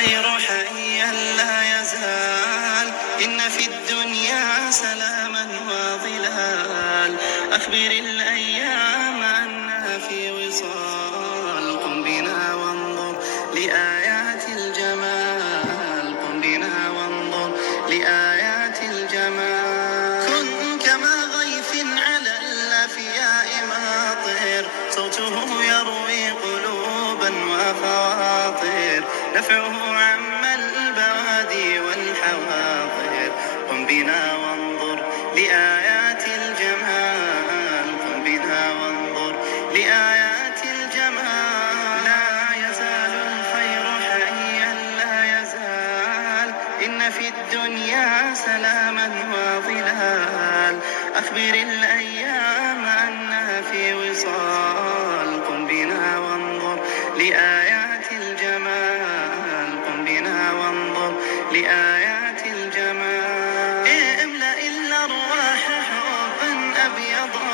الخير حيا لا يزال، إن في الدنيا سلاما وظلال. أخبر الأيام أنها في وصال، قم بنا وانظر لآيات الجمال، قم بنا وانظر لآيات الجمال. كن كما غيث على الأفياء ماطر، صوته يروي قلوبا وخواطر، نفعه عم البوادي والحواطر. قم بنا وانظر لآيات الجمال، قم بنا وانظر لآيات الجمال. لا يزال الخير حيا لا يزال، إن في الدنيا سلاما وظلال. أخبر الأيام أنها في وصال، قم بنا وانظر لآيات الجمال، قم بنا وانظر لآيات الجمال. املأ الأرواح حبا أبيضا،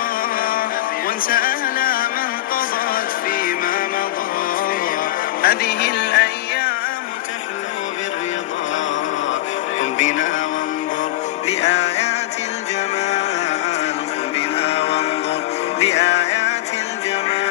وانسى آلاما قضت فيما مضى. هذه الأيام تحلو بالرضا، قم بنا وانظر لآيات الجمال، قم بنا وانظر لآيات الجمال.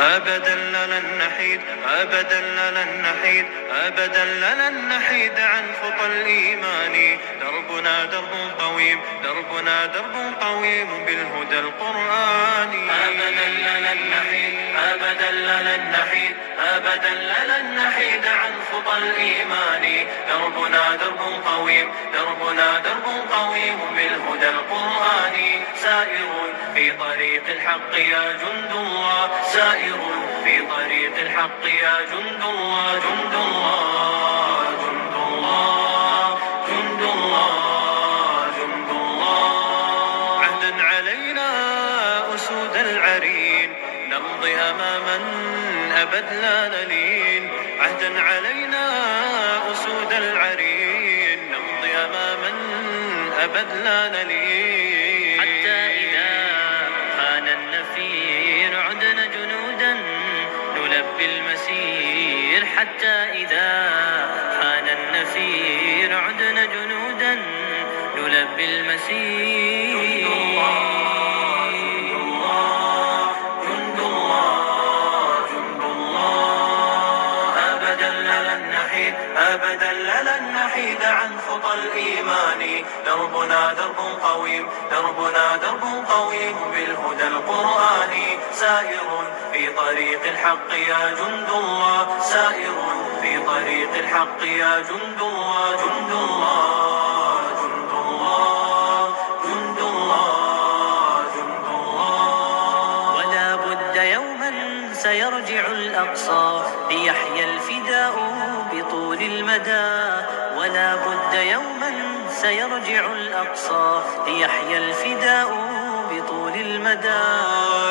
أبدا لن نحيد، أبدا لن نحيد، أبدا لن نحيد عن خطى الإيمان. دربنا درب قويم، دربنا درب قويم بالهدى القرآني. أبدا لن نحيد، أبدا لن نحيد، أبدا لن نحيد عن خطى الإيمان. دربنا درب قويم، دربنا درب قويم بالهدى القرآني. سائر في طريق الحق يا جند الله، سائر في طريق الحق يا جند الله، جند الله، جند الله، جند الله، جند الله. عهدا علينا أسود العرين، نمضي أماما أبد لا نلين. عهدا علينا أسود العرين، نمضي أماما أبد لا نلين. حتى إذا خان النفير عدنا جنودا نلبي المسير، حتى إذا خان النفير عدنا جنودا نلبي المسير. جند الله، جند الله، أبدا لن نحيد، أبدا لن نحيد عن خطى الإيمان. دربنا درب قويم، دربنا درب قويم بالهدى القرآني. سائر في طريق الحق يا جند الله، سائر في طريق الحق يا جند الله، جند الله، جند الله، جند الله، جند الله. ولا بد يوما سيرجع الأقصى ليحيى الفداء بطول المدى. ولا بد يوما سيرجع الأقصى ليحيى الفداء بطول المدى.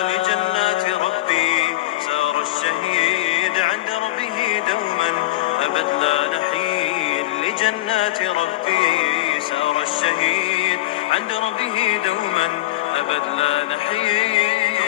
لجنات ربي سار الشهيد عن دربه دوما أبد لا نحيد. لجنات ربي سار الشهيد عن دربه دوما أبد لا نحيد.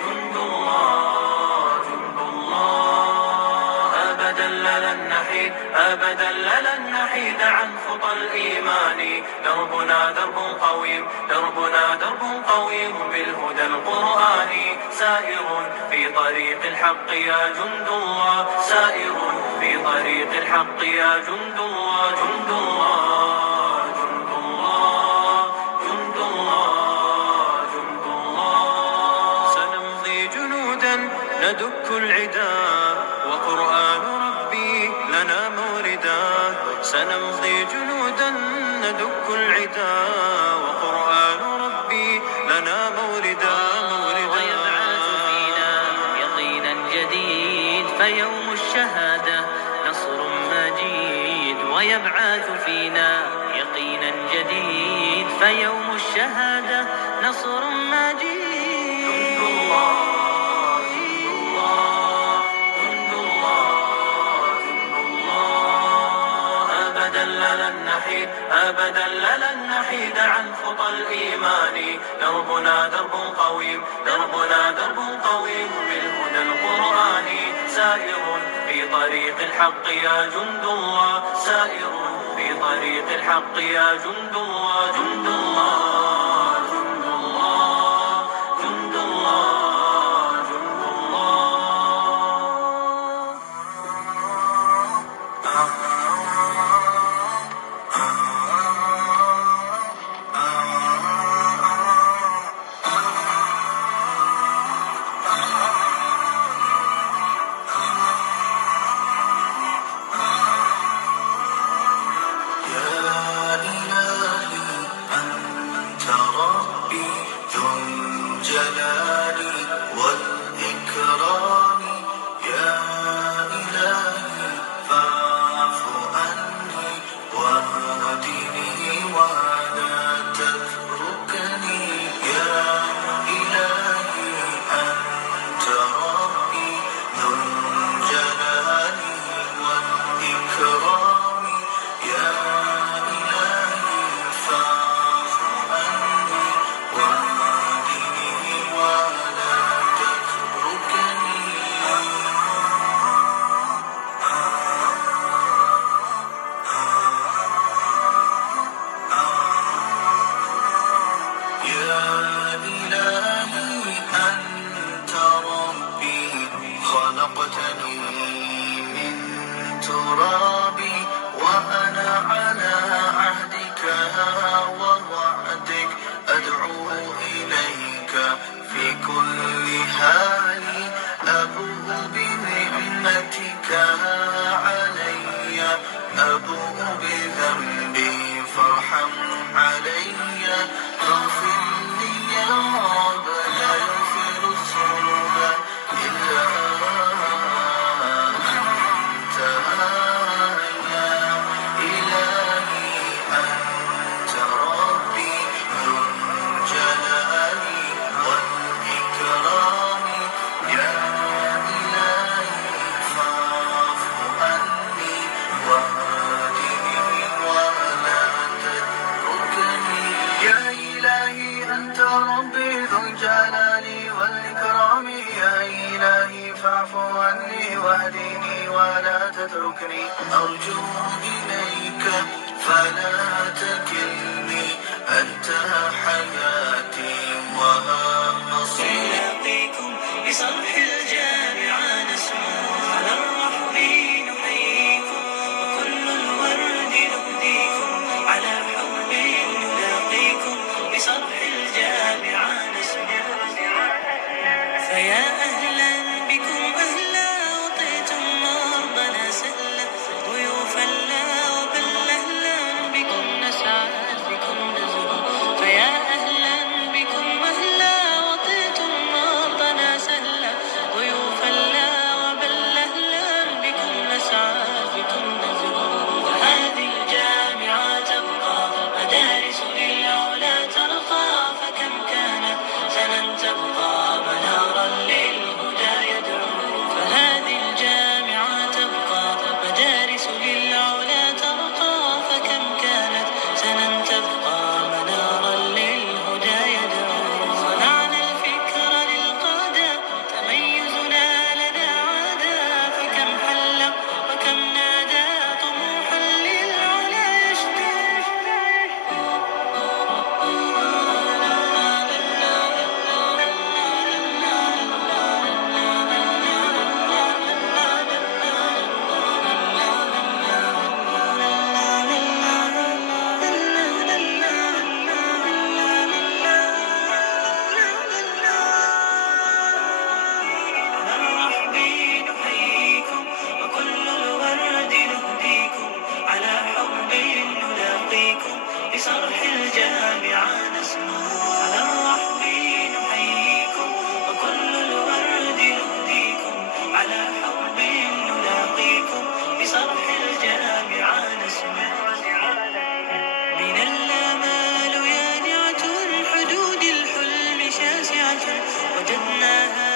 جند الله، جند الله، أبدا لن نحيد، أبدا لن نحيد عن خطى الإيمان. دربنا درب قويم، دربنا درب قويم بالهدى القرآني. سائر في طريق الحق يا جند الله، سائر في طريق الحق يا جند الله، جند الله، جند الله، جند الله، جند الله. سنمضي جنودا ندك العدا، وقرآن ربي لنا موردا. سنمضي جنودا ندك العدا، وقرآن ربي لنا موردا، موردا. ويبعث فينا فيوم الشهادة نصر مجيد ويبعث فينا يقينا جديد. فيوم الشهادة نصر مجيد. جند الله جند الله جند الله جند الله. أبدا لن نحيد أبدا لن نحيد عن خطى الإيمان. دربنا درب قويم دربنا درب قويم بالهدى القرآني. سائر في طريق الحق يا جند الله سائر في طريق الحق يا جند الله. جند الله جند الله جند الله جند تتركني أرجو إليك فلا تكلني أنت حياتي ومصيري. نلقيكم بصرح الجامعة نسمو على الرحب نحييكم وكل الورد نهديكم على حب نلاقيكم بصرح الجامعة نسمو. فيا أهلا بكم أهلا وطيتم مرضنا سهلا ضيوفا لا وبل أهلا بكم نسعد بكم نزهو. فيا أهلا بكم أهلا وطيتم مرضنا سهلا ضيوفا لا وبل أهلا بكم نسعد بكم نزهو. فهذه الجامعة تبقى مدارس للعلا ترقى فكم كانت سنا تبقى منارا للعلا الجامع نسمع. بنا الآمال يانعة، حدود الحلم شاسعة، وجدناها